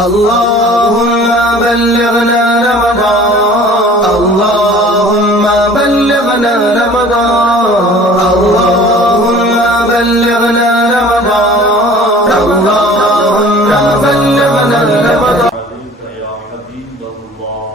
اللهم بلغنا رمضان اللهم بلغنا رمضان اللهم بلغنا رمضان اللهم بلغنا رمضان عليك يا حبيب الله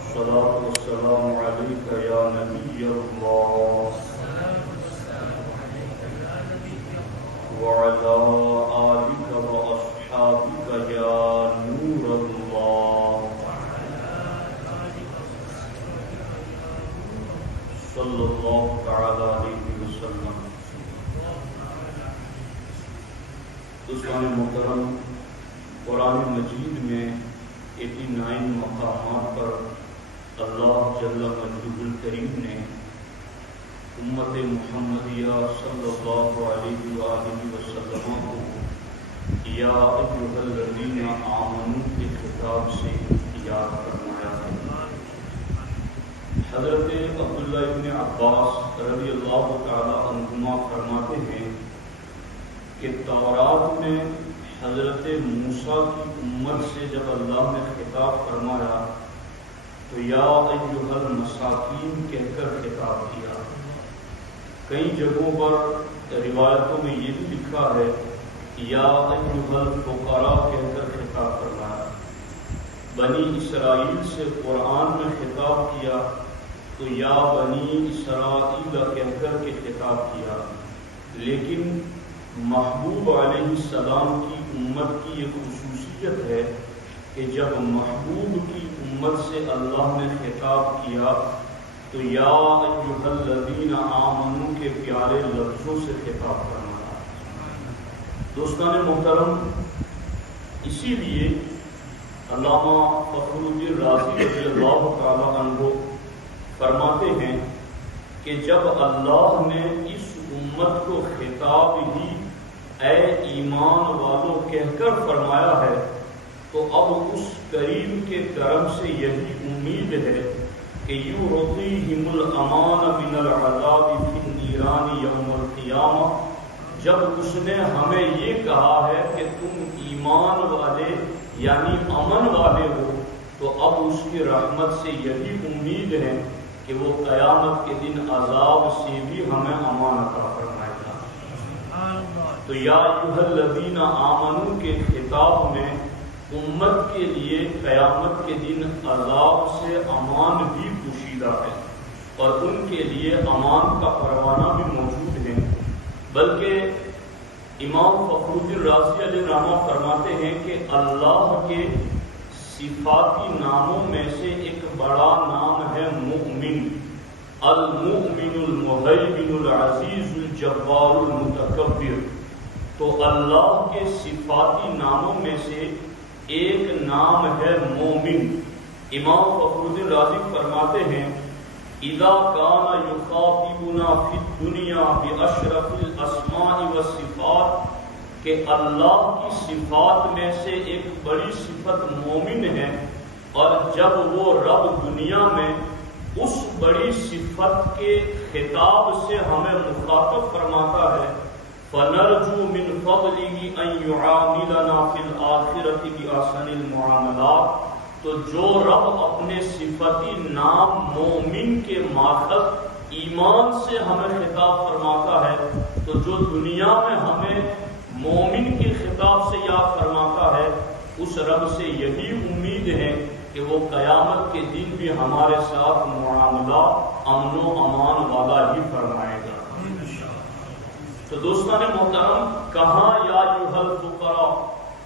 الصلاة والسلام عليك يا نبي الله وعلى آلك وأصحابك يا نور الله صلى الله تعالى عليه وسلم. دوستان محترم، قرآن مجید میں 89 مقامات پر اللہ جل مجدہ الکریم نے امت محمدیہ صلی اللہ علیہ وآلہ وسلم کو یا ایھا الذین آمنوا کے خطاب سے یاد فرمایا ہے. حضرت عبداللہ ابن عباس رضی اللہ تعالی عنہما فرماتے ہیں کہ تورات میں حضرت موسیٰ کی امت سے جب اللہ نے خطاب فرمایا تو یا ایھا المساکین کہہ کر خطاب کیا. کئی جگہوں پر روایتوں میں یہ بھی لکھا ہے یا ایھا الفقراء کہہ کر خطاب فرمایا. بنی اسرائیل سے قرآن میں خطاب کیا تو یا بنی اسرائیل کہہ کر کے خطاب کیا. لیکن محبوب علیہ السلام کی امت کی ایک خصوصیت ہے کہ جب محبوب کی امت سے اللہ نے خطاب کیا تو یا ایھا الذین آمنوا کے پیارے لفظوں سے خطاب فرمایا. دوستان محترم، اسی لیے علامہ فخر الدین رازی رضی اللہ تعالی عنہ فرماتے ہیں کہ جب اللہ نے اس امت کو خطاب ہی اے ایمان والوں کہہ کر فرمایا ہے تو اب اس کریم کے کرم سے یہی امید ہے کہ یعطیہم الامان من العذاب فی النیران یوم القیامہ. جب اس نے ہمیں یہ کہا ہے کہ تم ایمان والے یعنی امن والے ہو تو اب اس کی رحمت سے یہی امید ہے کہ وہ قیامت کے دن عذاب سے بھی ہمیں امان عطا فرمائے گا. تو یا ایھا الذین آمنوا کے خطاب میں امت کے لیے قیامت کے دن عذاب سے امان بھی پوشیدہ ہے اور ان کے لیے امان کا پروانہ بھی موجود ہے. بلکہ امام فخر الدین رازی علیہ رحمہ فرماتے ہیں کہ اللہ کے صفاتی ناموں میں سے ایک بڑا نام ہے مؤمن. المؤمن المہیمن العزیز الجبار المتکبر. تو اللہ کے صفاتی ناموں میں سے ایک نام ہے مومن. امام فخر الدین رازی فرماتے ہیں اذا کان یخاطبنا فی الدنیا باشرف الاسماء والصفات کہ اللہ کی صفات میں سے ایک بڑی صفت مومن ہے اور جب وہ رب دنیا میں اس بڑی صفت کے خطاب سے ہمیں مخاطب فرماتا ہے فَنَرْجُو مِنْ فَضْلِهِ أَنْ يُعَامِلَنَا فِي الْآخِرَةِ بِأَحْسَنِ الْمُعَامَلَاتِ. تو جو رب اپنے صفتی نام مومن کے ماخذ ایمان سے ہمیں خطاب فرماتا ہے تو جو دنیا میں ہمیں مومن کے خطاب سے یاد فرماتا ہے اس رب سے یہی امید ہے کہ وہ قیامت کے دن بھی ہمارے ساتھ معاملہ امن و امان والا ہی فرمائے گا. تو دوستان محترم، کہاں یا ایھا الفقراء،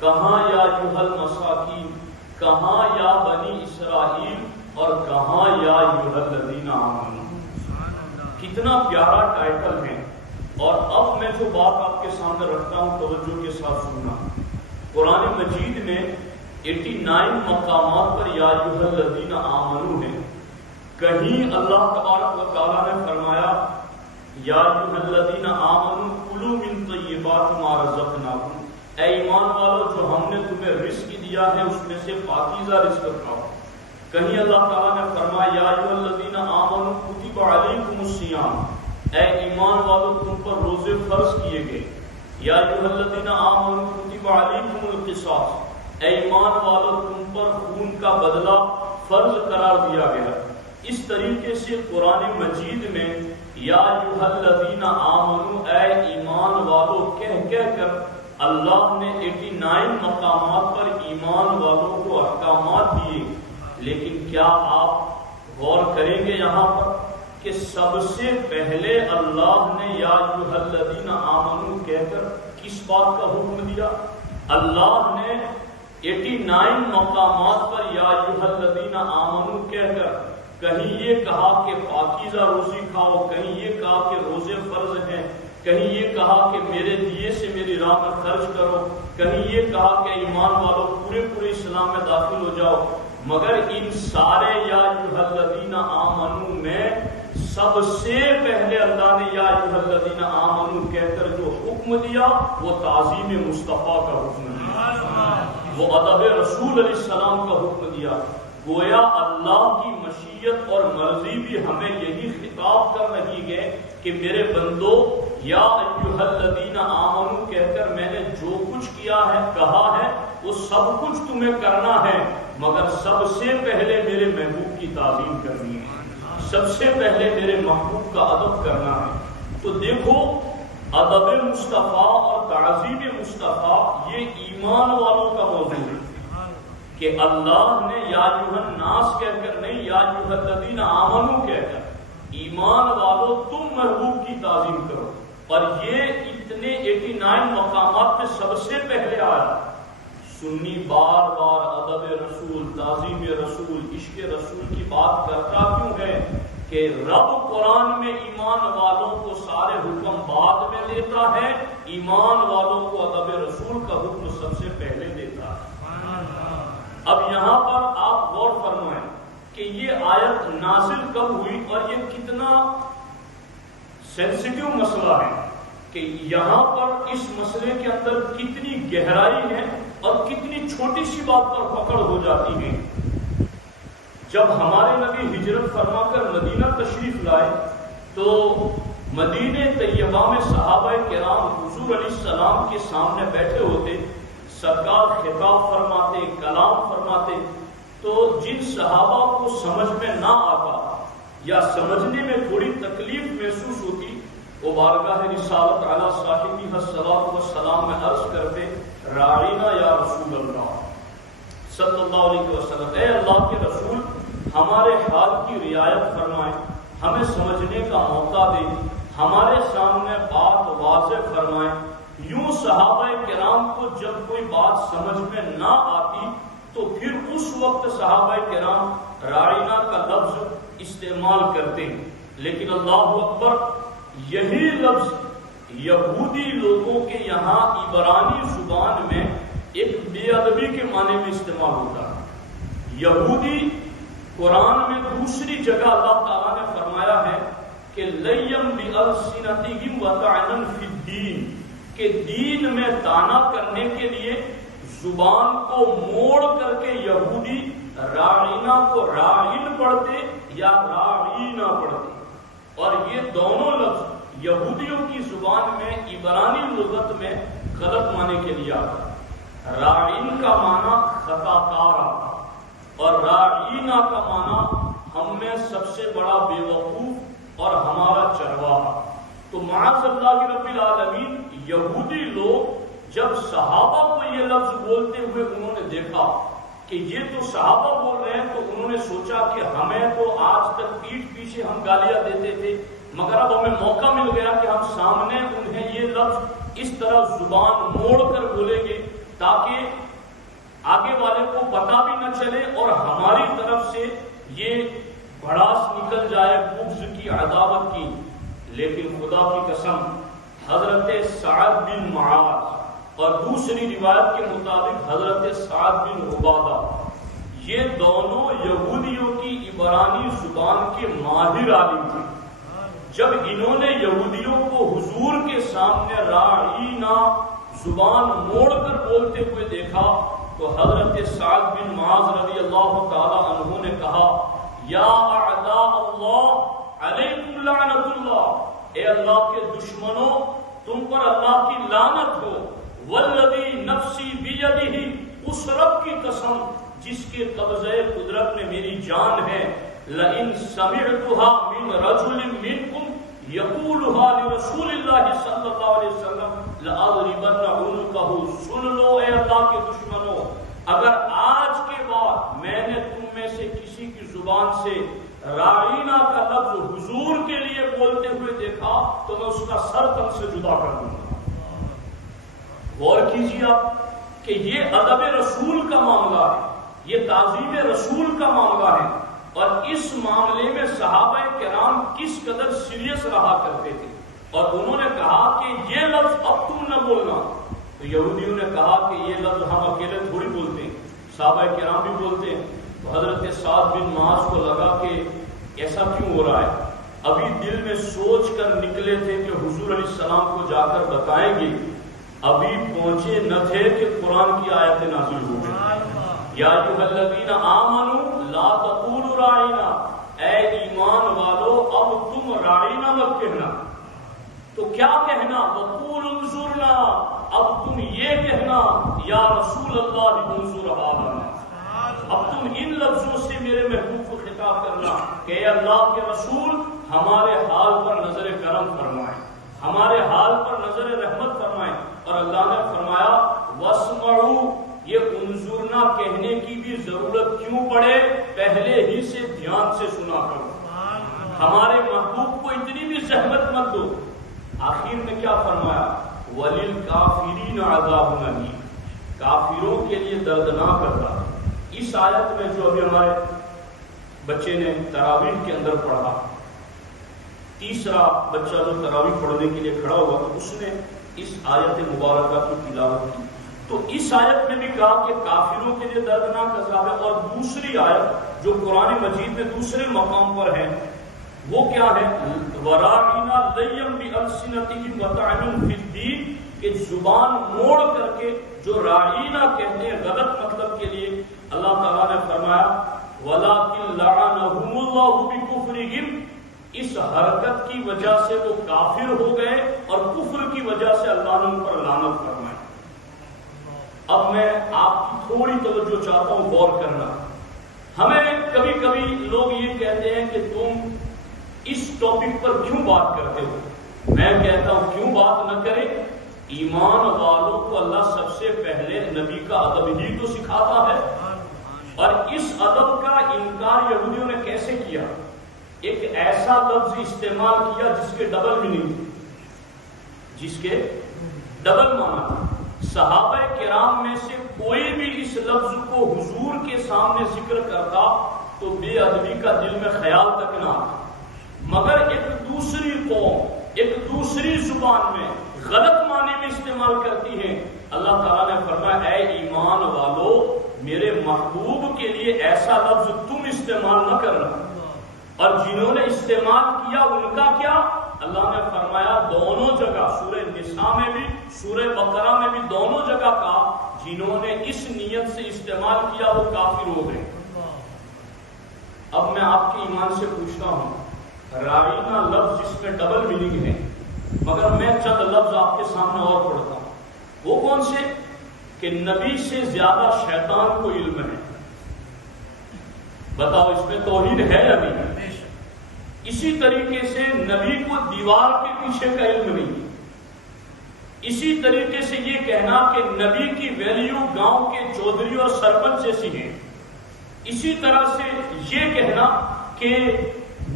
کہاں یا ایھا المساکین، کہاں یا بنی اسرائیل اور کہاں یا ایھا الذین آمنوا. کتنا پیارا ٹائٹل ہے. اور اب میں جو بات آپ کے سامنے رکھتا ہوں توجہ کے ساتھ سننا. قرآن مجید میں 89 مقامات پر یا ایھا الذین آمنوا ہیں. کہیں اللہ تبارک و تعالیٰ نے فرمایا یا ایھا الذین آمنوا کلوا من طیبات ما رزقناکم، اے ایمان والو جو ہم نے تمہیں رزق دیا ہے اس میں سے پاکیزہ رزق کھاؤ. کہیں اللہ تعالیٰ نے فرمایا یا ایھا الذین آمنوا کتب علیکم الصیام، اے ایمان والو تم پر روزے فرض کیے گئے. یا ایھا الذین آمنوا کتب علیکم القصاص، اے ایمان والو تم پر خون کا بدلہ فرض قرار دیا گیا۔ اس طریقے سے قرآن مجید میں یا ایھا الذین آمنوا، اے ایمان والو کہہ کر اللہ نے 89 مقامات پر ایمان والوں کو احکامات دیے۔ لیکن کیا آپ غور کریں گے یہاں پر کہ سب سے پہلے اللہ نے یا ایھا الذین آمنوا کہہ کر کس بات کا حکم دیا؟ اللہ نے 89 مقامات پر یا ایھا الذین آمنوا کہہ کر کہیں یہ کہا کہ پاکیزہ روزی کھاؤ، کہیں یہ کہا کہ روزے فرض ہیں، کہیں یہ کہا کہ میرے دیے سے میری راہ میں خرچ کرو، کہیں یہ کہا کہ ایمان والوں پورے اسلام میں داخل ہو جاؤ۔ مگر ان سارے یا ایھا الذین آمنوا میں سب سے پہلے اللہ نے یا ایھا الذین آمنوا کہہ کر جو حکم دیا وہ تعظیم مصطفیٰ کا حکم دیا، وہ ادب رسول علیہ السلام کا حکم دیا۔ گویا اللہ کی مشیت اور مرضی بھی ہمیں یہی خطاب کر رہی ہے کہ میرے بندو یا ایھا الذین آمنوا کہہ کر میں نے جو کچھ کیا ہے کہا ہے وہ سب کچھ تمہیں کرنا ہے، مگر سب سے پہلے میرے محبوب کی تعظیم کرنی ہے، سب سے پہلے میرے محبوب کا ادب کرنا ہے۔ تو دیکھو ادب مصطفیٰ اور تعظیم مصطفیٰ یہ ایمان والوں کا موضوع ہے کہ اللہ نے یا ایھا الناس کہہ کر نہیں، یا ایھا الذین آمنوا کہہ کر ایمان والوں تم محبوب کی تعظیم کرو۔ اور یہ اتنے 89 مقامات پہ سب سے پہلے آیا۔ سنی بار بار ادب رسول، تعظیم رسول، عشق رسول کی بات کرتا کیوں ہے کہ رب قرآن میں ایمان والوں کو سارے حکم بعد میں دیتا ہے، ایمان والوں کو ادب رسول کا حکم سب سے پہلے دیتا ہے۔ اب یہاں پر آپ غور فرمائیں کہ یہ آیت نازل کب ہوئی اور یہ کتنا سینسیٹیو مسئلہ ہے کہ یہاں پر اس مسئلے کے اندر کتنی گہرائی ہے اور کتنی چھوٹی سی بات پر پکڑ ہو جاتی ہے۔ جب ہمارے نبی ہجرت فرما کر مدینہ تشریف لائے تو مدینہ طیبہ میں صحابہ کرام حضور علیہ السلام کے سامنے بیٹھے ہوتے، سرکار خطاب فرماتے، کلام فرماتے، تو جن صحابہ کو سمجھ میں نہ آتا یا سمجھنے میں تھوڑی تکلیف محسوس ہوتی وہ بارگاہ رسالت علی صاحبہ الصلاۃ والسلام میں عرض کرتے راعینا یا رسول اللہ صلی اللہ علیہ وسلم، اے اللہ کے رسول ہمارے حال کی رعایت فرمائیں، ہمیں سمجھنے کا موقع دیں، ہمارے سامنے بات واضح فرمائیں۔ یوں صحابہ کرام کو جب کوئی بات سمجھ میں نہ آتی تو پھر اس وقت صحابہ کرام راعینا کا لفظ استعمال کرتے ہیں، لیکن اللہ اکبر یہی لفظ یہودی لوگوں کے یہاں عبرانی زبان میں ایک بے ادبی کے معنی میں استعمال ہوتا ہے۔ یہودی قرآن میں دوسری جگہ اللہ تعالیٰ نے فرمایا ہے کہ لیم بِأَلْسِنَتِهِمْ وَطَعْنًا فِي الدِّينِ، کہ دین میں طعنا کرنے کے لیے زبان کو موڑ کر کے یہودی راعینا کو راعین پڑھتے یا راعینا پڑھتے، اور یہ دونوں لفظ یہودیوں کی زبان میں عبرانی لغت میں غلط معنی کے لیے آتا۔ راعین کا معنی خطا کار آتا اور راعینا کا معنی ہم میں سب سے بڑا بے وقوف اور ہمارا چرواہا۔ تو معاذ اللہ رب العالمین یہودی لوگ جب صحابہ کو یہ لفظ بولتے ہوئے انہوں نے دیکھا کہ یہ تو صحابہ بول رہے ہیں، تو انہوں نے سوچا کہ ہمیں تو آج تک پیٹھ پیچھے ہم گالیاں دیتے تھے، مگر اب ہمیں موقع مل گیا کہ ہم سامنے انہیں یہ لفظ اس طرح زبان موڑ کر بولیں گے تاکہ آگے والے کو پتہ بھی نہ چلے اور ہماری طرف سے یہ بھڑاس نکل جائے بغض کی، عداوت کی۔ لیکن خدا کی قسم حضرت سعد بن معاذ اور دوسری روایت کے مطابق حضرت سعد بن عبادہ، یہ دونوں یہودیوں کی عبرانی زبان کے ماہر عالم تھے۔ جب انہوں نے یہودیوں کو حضور کے سامنے راعینا زبان موڑ کر بولتے ہوئے دیکھا تو حضرت سعد بن معاذ رضی اللہ تعالی عنہ نے کہا یا اعداء اللہ علیکم لعنت اللہ، اے اللہ کے دشمنوں تم پر اللہ کی لعنت ہو، والذی نفسی بیدہ، اس رب کی قسم جس کے قبضۂ قدرت میں میری جان ہے، لئن سمعتها من رجل منکم یقولها لرسول اللہ صلی اللہ علیہ وسلم لأضربن عنقہ، سن لو اے اللہ کے دشمنوں، اگر آج کے بعد میں نے تم میں سے کسی کی زبان سے راعینا کا لفظ حضور کے لیے بولتے ہوئے دیکھا تو میں اس کا سر تن سے جدا کر دوں گا۔ غور کیجیے آپ کہ یہ ادب رسول کا معاملہ ہے، یہ تعظیم رسول کا معاملہ ہے، اور اس معاملے میں صحابہ کرام کس قدر سیریس رہا کرتے تھے، اور انہوں نے کہا کہ یہ لفظ اب تم نہ بولنا، تو یہودیوں نے کہا کہ یہ لفظ ہم اکیلے تھوڑی بولتے ہیں، صحابہ کرام بھی بولتے ہیں۔ تو حضرت سعد بن معاذ کو لگا کہ ایسا کیوں ہو رہا ہے، ابھی دل میں سوچ کر نکلے تھے کہ حضور علیہ السلام کو جا کر بتائیں گے، ابھی پہنچے نہ تھے کہ قرآن کی آیتیں نازل ہو گئی، یا ایھا الذین آمنوا لا تقولوا راعینا، اے ایمان والو اب تم راعینا مت کہنا، تو کیا کہنا، وقولوا انظرنا، اب تم یہ کہنا یا رسول اللہ انظر حالنا، اب تم ان لفظوں سے میرے محبوب کو خطاب کرنا کہ اے اللہ کے رسول ہمارے حال پر نظر کرم فرمائیں، ہمارے حال پر نظر رحمت فرمائیں۔ اور اللہ نے فرمایا واسمعوا، یہ انظرنا کہنے کی بھی ضرورت کیوں پڑے، پہلے ہی سے دھیان سے سنا کرو، ہمارے محبوب کو اتنی بھی زحمت مت دو۔ آخر میں کیا فرمایا، وَلِلْكَافِرِينَ عَذَابٌ أَلِيمٌ، کافروں کے لیے دردناک عذاب۔ اس آیت میں جو ابھی ہمارے بچے نے تراویح کے اندر پڑھا، تیسرا بچہ جو تراویح پڑھنے کے لیے کھڑا ہوا اس نے اس آیت مبارکہ کی تلاوت کی، تو اس آیت میں بھی کہا کہ کافروں کے لیے دردناک عذاب ہے، اور دوسری آیت جو قرآن مجید میں دوسرے مقام پر ہے وہ کیا ہے، وَرَاعِنَا لَيًّا بِأَلْسِنَتِهِمْ وَطَعْنًا فِي الدِّينِ، کہ زبان موڑ کر کے جو راعینا کہتے ہیں غلط مطلب کے لیے، اللہ تعالیٰ نے فرمایا وَلَٰكِن لَعَنَهُمُ اللَّهُ بِكُفْرِهِمْ، اس حرکت کی وجہ سے وہ کافر ہو گئے اور کفر کی وجہ سے اللہ نے ان پر لعنت فرمائی۔ اب میں آپ کی تھوڑی توجہ چاہتا ہوں، غور کرنا۔ ہمیں کبھی کبھی لوگ یہ کہتے ہیں کہ تم اس ٹاپک پر کیوں بات کرتے ہو، میں کہتا ہوں کیوں بات نہ کریں، ایمان والوں کو اللہ سب سے پہلے نبی کا ادب ہی تو سکھاتا ہے، اور اس ادب کا انکار یہودیوں نے کیسے کیا، ایک ایسا لفظ استعمال کیا جس کے ڈبل میننگ، جس کے ڈبل معنی۔ صحابہ کرام میں سے کوئی بھی اس لفظ کو حضور کے سامنے ذکر کرتا تو بے ادبی کا دل میں خیال تک نہ آتا، مگر ایک دوسری قوم ایک دوسری زبان میں غلط معنی میں استعمال کرتی ہے۔ اللہ تعالیٰ نے فرمایا اے ایمان والو، میرے محبوب کے لیے ایسا لفظ تم استعمال نہ کرنا، اور جنہوں نے استعمال کیا ان کا کیا، اللہ نے فرمایا دونوں جگہ، سورہ نساء میں بھی سورہ بقرہ میں بھی دونوں جگہ کہا جنہوں نے اس نیت سے استعمال کیا وہ کافر ہو گئے۔ اب میں آپ کے ایمان سے پوچھتا ہوں، راعینا لفظ جس میں ڈبل میننگ ہے، مگر میں چند لفظ آپ کے سامنے اور پڑھتا ہوں، وہ کون سے کہ نبی سے زیادہ شیطان کو علم ہے، بتاؤ اس میں توحید ہے یا نہیں؟ اسی طریقے سے نبی کو دیوار کے پیچھے کا علم نہیں، اسی طریقے سے یہ کہنا کہ نبی کی ویلیو گاؤں کے چودھری اور سرپنچ جیسی ہے، اسی طرح سے یہ کہنا کہ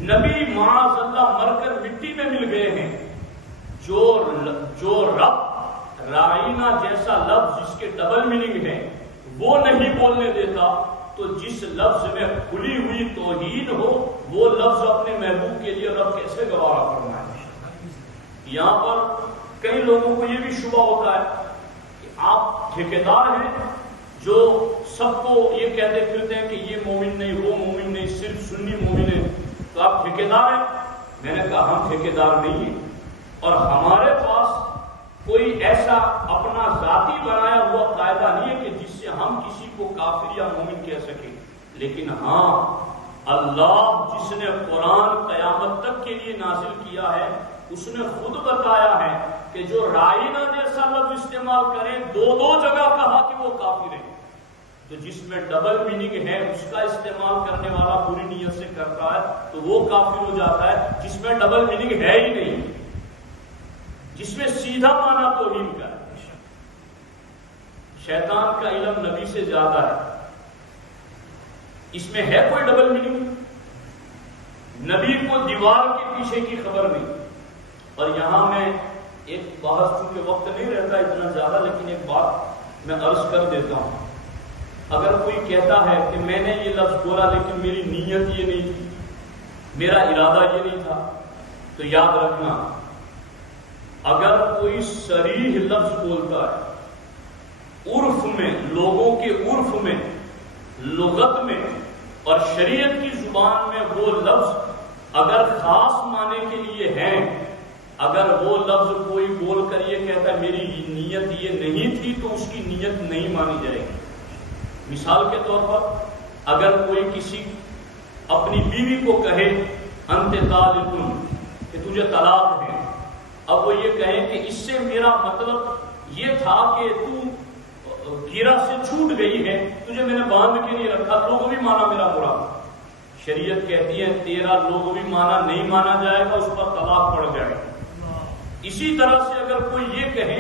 نبی معاذ اللہ مر کر مٹی میں مل گئے ہیں، جو رب راعینا جیسا لفظ جس کے ڈبل میننگ ہے وہ نہیں بولنے دیتا، تو جس لفظ میں کھلی ہوئی توحید ہو وہ لفظ اپنے محبوب کے لیے رب کیسے گوارا کرنا ہے؟ یہاں پر کئی لوگوں کو یہ بھی شبہ ہوتا ہے کہ آپ ٹھیکیدار ہیں جو سب کو یہ کہتے پھرتے ہیں کہ یہ مومن نہیں وہ مومن نہیں صرف سنی مومن ہے، تو آپ ٹھیکیدار ہیں؟ میں نے کہا ہم ٹھیکیدار نہیں ہیں، اور ہمارے پاس کوئی ایسا اپنا ذاتی بنایا ہوا قاعدہ نہیں ہے کہ جس سے ہم کسی کو کافر یا مومن کہہ سکیں، لیکن ہاں اللہ جس نے قرآن قیامت تک کے لیے نازل کیا ہے اس نے خود بتایا ہے کہ کہ جو رائنا جیسا لفظ استعمال کرے دو جگہ کہا کہ وہ کافر ہے، تو جس میں ڈبل میننگ ہے اس کا استعمال کرنے والا بری نیت سے کرتا ہے تو وہ کافر ہو جاتا ہے، جس میں ڈبل میننگ ہے ہی نہیں، جس میں سیدھا معنی توہین کا ہے۔ شیطان کا علم نبی سے زیادہ ہے، اس میں ہے کوئی ڈبل میننگ؟ نبی کو دیوار کے پیچھے کی خبر نہیں۔ اور یہاں میں ایک بحث، چونکہ وقت نہیں رہتا اتنا زیادہ، لیکن ایک بات میں عرض کر دیتا ہوں۔ اگر کوئی کہتا ہے کہ میں نے یہ لفظ بولا لیکن میری نیت یہ نہیں تھی، میرا ارادہ یہ نہیں تھا، تو یاد رکھنا اگر کوئی صریح لفظ بولتا ہے عرف میں، لوگوں کے عرف میں، لغت میں اور شریعت کی زبان میں وہ لفظ اگر خاص معنی کے لیے ہیں، اگر وہ لفظ کوئی بول کر یہ کہتا ہے میری نیت یہ نہیں تھی، تو اس کی نیت نہیں مانی جائے گی۔ مثال کے طور پر اگر کوئی کسی اپنی بیوی کو کہے انت طالق، کہ تجھے طلاق ہے، اب وہ یہ کہے کہ اس سے میرا مطلب یہ تھا کہ تو گیرا سے چھوٹ گئی ہے، تجھے میں نے باندھ کے نہیں رکھا، لوگ بھی مانا میرا برا۔ شریعت کہتی ہے تیرا لوگ بھی مانا نہیں مانا جائے گا، اس پر طلاق پڑ جائے گا۔ اسی طرح سے اگر کوئی یہ کہے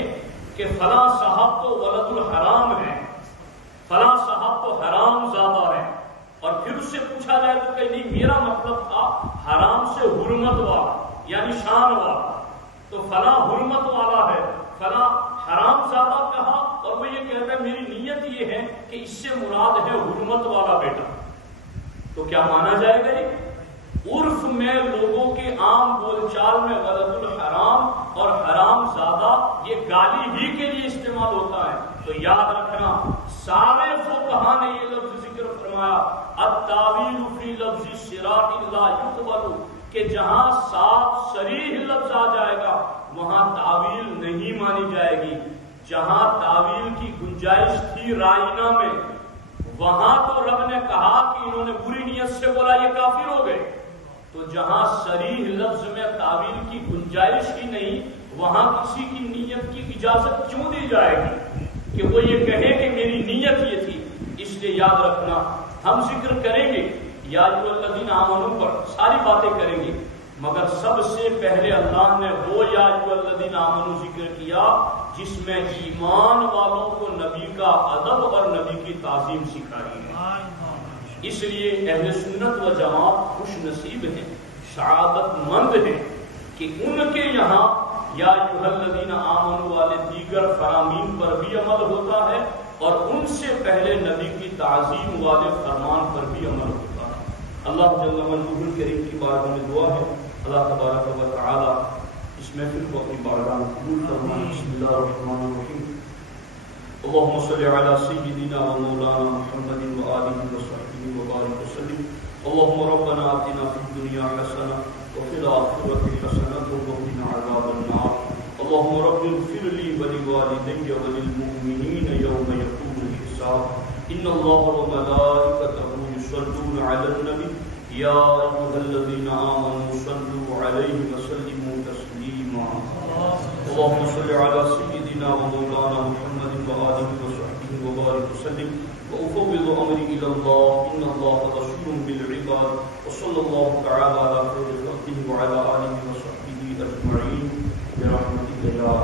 کہ فلاں صاحب تو ولد الحرام ہے، فلاں صاحب تو حرام زادہ ہے، اور پھر اس سے پوچھا جائے تو کہ نہیں میرا مطلب تھا حرام سے حرمت والا، یعنی شان والا، تو فلاں حرمت والا ہے، فلاں حرام زادہ کہا، اور وہ یہ کہتا ہے میری نیت یہ ہے کہ اس سے مراد ہے حرمت والا بیٹا، تو کیا مانا جائے گا؟ عرف میں لوگوں کے عام بول چال میں ولد الحرام اور حرام زادہ یہ گالی ہی کے لیے استعمال ہوتا ہے۔ تو یاد رکھنا سارے فقہا نے یہ لفظ ذکر فرمایا التاویل فی لفظ صراح لا یقبل، کہ جہاں صاف صریح لفظ آ جائے گا وہاں تعویل نہیں مانی جائے گی۔ جہاں تعویل کی گنجائش تھی رائنا میں، وہاں تو رب نے کہا کہ انہوں نے بری نیت سے بولا یہ کافر ہو گئے، تو جہاں صریح لفظ میں تعویل کی گنجائش ہی نہیں، وہاں کسی کی نیت کی اجازت کیوں دی جائے گی کہ وہ یہ کہے کہ میری نیت یہ تھی؟ اس لیے یاد رکھنا ہم ذکر کریں گے یا ایھا الذین آمنوا پر، ساری باتیں کریں گے، مگر سب سے پہلے اللہ نے وہ یا ایھا الذین آمنوا ذکر کیا جس میں ایمان والوں کو نبی کا ادب اور نبی کی تعظیم سکھائی ہے۔ اس لیے اہل سنت و جماعت خوش نصیب ہیں، سعادت مند ہیں کہ ان کے یہاں یا ایھا الذین آمنوا والے دیگر فرامین پر بھی عمل ہوتا ہے، اور ان سے پہلے نبی کی تعظیم والے فرمان پر بھی عمل ہوتا ہے۔ اللہ جل مجدہ کریم کی بارگاہ میں دعا ہے اللہ تبارک و تعالی اس محفل کو اپنی بارگاہ میں قبول فرمائے۔ بسم اللہ الرحمن الرحیم، اللهم صل على سيدنا ومولانا محمد وآله وصحبه وبارك وسلم۔ اللهم ربنا آتنا في الدنيا حسنة وفي الآخرة حسنة وقنا عذاب النار۔ اللهم رب اغفر لي ولوالدي وللمؤمنين يوم يقوم الحساب۔ إن الله وملائكته يصلون على النبي يا أيها الذين آمنوا صلوا عليه وسلموا تسليما۔ اللهم صل على سيدنا ومولانا محمد وآله وصحبه وبارك وسلم، وأفوض أمري إلى الله إن الله بصير بالعباد، وصلى الله تعالى على خير خلقه وعلى آله وصحبه أجمعين برحمتك يا